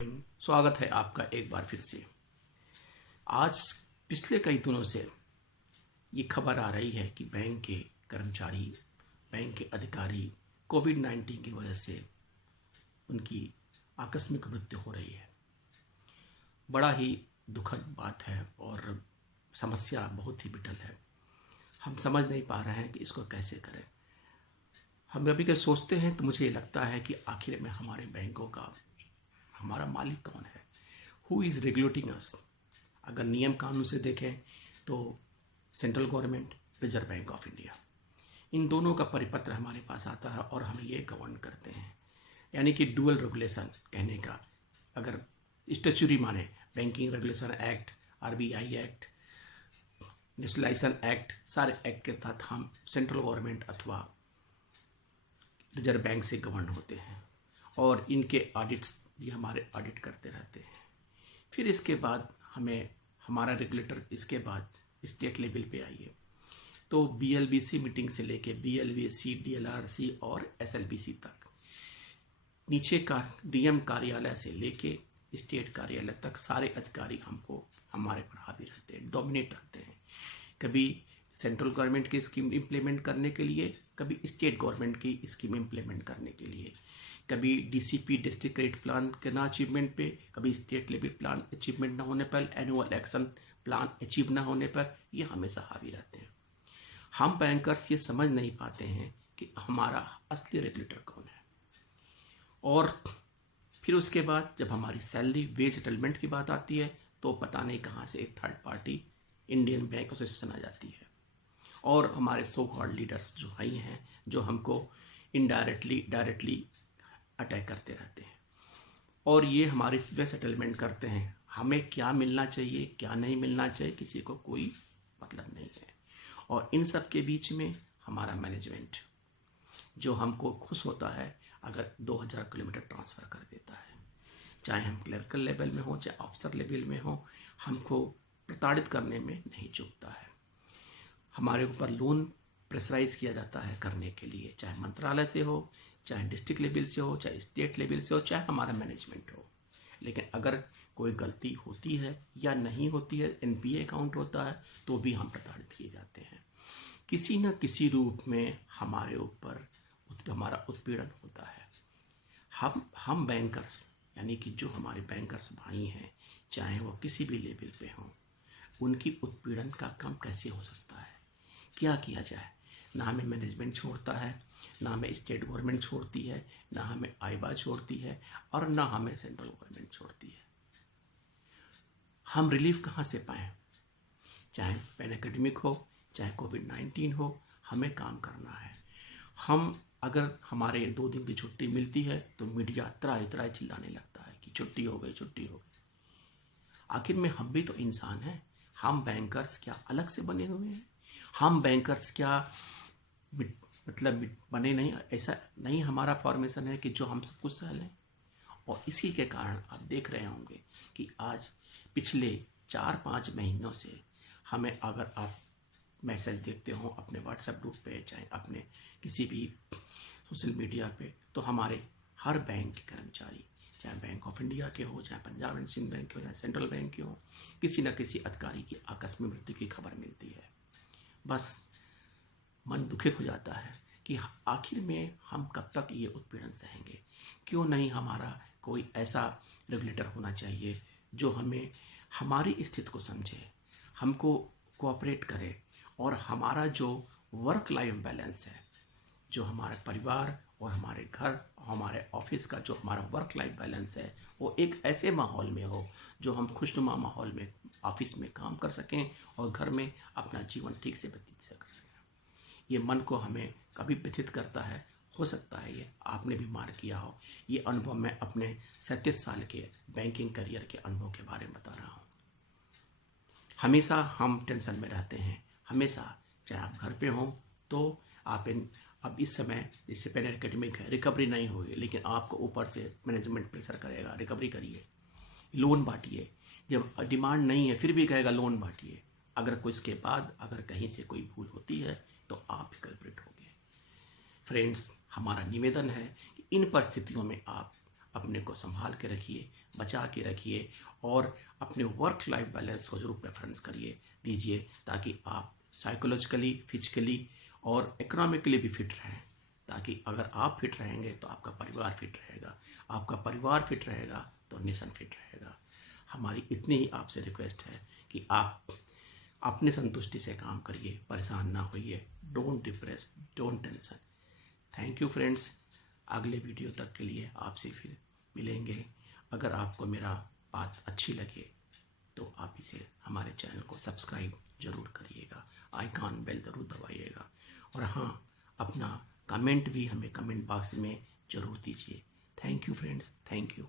स्वागत है आपका एक बार फिर से। आज पिछले कई दिनों से ये खबर आ रही है कि बैंक के कर्मचारी, बैंक के अधिकारी कोविड-19 की वजह से उनकी आकस्मिक मृत्यु हो रही है। बड़ा ही दुखद बात है और समस्या बहुत ही विकट है। हम समझ नहीं पा रहे हैं कि इसको कैसे करें। हम कभी कभी सोचते हैं तो मुझे ये लगता है कि आखिर में हमारे बैंकों का हमारा मालिक कौन है? Who is regulating us? अगर नियम कानून से देखें तो central government, reserve bank of India, इन दोनों का परिपत्र हमारे पास आता है और हम ये गवर्न करते हैं। यानी कि डुअल रेगुलेशन कहने का, अगर स्टैच्यूटरी माने banking regulation act, RBI act, nationalisation act, सारे एक्ट के तहत हम सेंट्रल गवर्नमेंट अथवा रिजर्व बैंक से गवर्न होते हैं और इनके ऑडिट्स ये हमारे ऑडिट करते रहते हैं। फिर इसके बाद हमें हमारा रेगुलेटर, इसके बाद स्टेट लेवल पे आइए तो बीएलबीसी मीटिंग से लेके बीएलबीसी, डीएलआरसी और एसएलबीसी तक, नीचे का डीएम कार्यालय से लेके स्टेट कार्यालय तक सारे अधिकारी हमको हमारे पर हावी रहते हैं, डोमिनेट रहते हैं। कभी सेंट्रल गवर्नमेंट की स्कीम इम्प्लीमेंट करने के लिए, कभी स्टेट गवर्नमेंट की स्कीम इम्प्लीमेंट करने के लिए, कभी डीसीपी डिस्ट्रिक्ट क्रेडिट प्लान के ना अचीवमेंट पे, कभी स्टेट लेवल प्लान अचीवमेंट ना होने पर, एनुअल एक्शन प्लान अचीव ना होने पर, ये हमेशा हावी रहते हैं। हम बैंकर्स ये समझ नहीं पाते हैं कि हमारा असली रेगुलेटर कौन है। और फिर उसके बाद जब हमारी सैलरी वेज सेटलमेंट की बात आती है तो पता नहीं कहाँ से एक third party Indian bank association आ जाती है और हमारे सो कॉल्ड लीडर्स जो आई हैं, जो हमको इनडायरेक्टली डायरेक्टली अटैक करते रहते हैं और ये हमारे वे सेटलमेंट करते हैं। हमें क्या मिलना चाहिए, क्या नहीं मिलना चाहिए, किसी को कोई मतलब नहीं है। और इन सब के बीच में हमारा मैनेजमेंट जो हमको खुश होता है अगर 2000 किलोमीटर ट्रांसफ़र कर देता है, चाहे हम क्लर्कल लेवल में हो चाहे ऑफिसर लेवल में हो, हमको प्रताड़ित करने में नहीं चूकता है। हमारे ऊपर लोन प्रेशराइज किया जाता है करने के लिए, चाहे मंत्रालय से हो, चाहे डिस्ट्रिक्ट लेवल से हो, चाहे स्टेट लेवल से हो, चाहे हमारा मैनेजमेंट हो। लेकिन अगर कोई गलती होती है या नहीं होती है, एनपीए अकाउंट होता है, तो भी हम प्रताड़ित किए जाते हैं। किसी न किसी रूप में हमारे ऊपर हमारा उत्पीड़न होता है। हम बैंकर्स, यानी कि जो हमारे बैंकर्स भाई हैं, चाहे वो किसी भी लेवल पे हों, उनकी उत्पीड़न का कम कैसे हो सकता है? क्या किया जाए? ना हमें मैनेजमेंट छोड़ता है, ना हमें स्टेट गवर्नमेंट छोड़ती है, ना हमें आईबा छोड़ती है और ना हमें सेंट्रल गवर्नमेंट छोड़ती है। हम रिलीफ कहाँ से पाएँ? चाहे पैन एकेडमिक हो, चाहे कोविड-19 हो, हमें काम करना है। हम अगर हमारे 2 दिन की छुट्टी मिलती है तो मीडिया त्राही चिल्लाने लगता है कि छुट्टी हो गई, छुट्टी हो गई। आखिर में हम भी तो इंसान हैं। हम बैंकर्स क्या अलग से बने हुए हैं? हम बैंकर्स क्या बने नहीं, ऐसा नहीं हमारा फॉर्मेशन है कि जो हम सब कुछ सह लें। और इसी के कारण आप देख रहे होंगे कि आज पिछले 4-5 महीनों से हमें, अगर आप मैसेज देखते हो अपने व्हाट्सएप ग्रुप पे, चाहे अपने किसी भी सोशल मीडिया पे, तो हमारे हर बैंक के कर्मचारी, चाहे बैंक ऑफ इंडिया के हो, चाहे पंजाब एंड सिंध बैंक के हो, चाहे सेंट्रल बैंक के हो, किसी न किसी अधिकारी की आकस्मिक मृत्यु की खबर मिलती है। बस मन दुखित हो जाता है कि आखिर में हम कब तक ये उत्पीड़न सहेंगे? क्यों नहीं हमारा कोई ऐसा रेगुलेटर होना चाहिए जो हमें हमारी स्थिति को समझे, हमको कोऑपरेट करे और हमारा जो वर्क लाइफ बैलेंस है, जो हमारे परिवार और हमारे घर और हमारे ऑफिस का जो हमारा वर्क लाइफ बैलेंस है, वो एक ऐसे माहौल में हो जो हम खुशनुमा माहौल में ऑफिस में काम कर सकें और घर में अपना जीवन ठीक से व्यतीत से कर सकें। ये मन को हमें कभी व्यथित करता है। हो सकता है ये आपने भी मार किया हो। ये अनुभव मैं अपने 37 साल के बैंकिंग करियर के अनुभव के बारे में बता रहा हूँ। हमेशा हम टेंशन में रहते हैं, हमेशा, चाहे आप घर पे हों तो आप अब इस समय, इससे पहले एकेडमिक है, रिकवरी नहीं हुई, लेकिन आपको ऊपर से मैनेजमेंट प्रेशर करेगा, रिकवरी करिए, लोन बांटिए। जब डिमांड नहीं है फिर भी कहेगा लोन बांटिए। अगर कोई इसके बाद अगर कहीं से कोई भूल होती है तो आप कल्प्रिट होंगे। फ्रेंड्स, हमारा निवेदन है कि इन परिस्थितियों में आप अपने को संभाल के रखिए, बचा के रखिए और अपने वर्क लाइफ बैलेंस को जरूर प्रेफरेंस दीजिए, ताकि आप साइकोलॉजिकली, फिजिकली और इकोनॉमिकली भी फिट रहें। ताकि अगर आप फिट रहेंगे तो आपका परिवार फिट रहेगा, आपका परिवार फिट रहेगा तो नेशन फिट रहेगा। हमारी इतनी ही आपसे रिक्वेस्ट है कि आप अपने संतुष्टि से काम करिए, परेशान ना होइए, don't depress, don't tension. Thank you friends. अगले वीडियो तक के लिए आपसे फिर मिलेंगे। अगर आपको मेरा बात अच्छी लगे तो आप इसे हमारे चैनल को सब्सक्राइब जरूर करिएगा, आइकॉन बेल जरूर दबाइएगा और हाँ, अपना कमेंट भी हमें कमेंट बॉक्स में ज़रूर दीजिए। Thank you friends, thank you.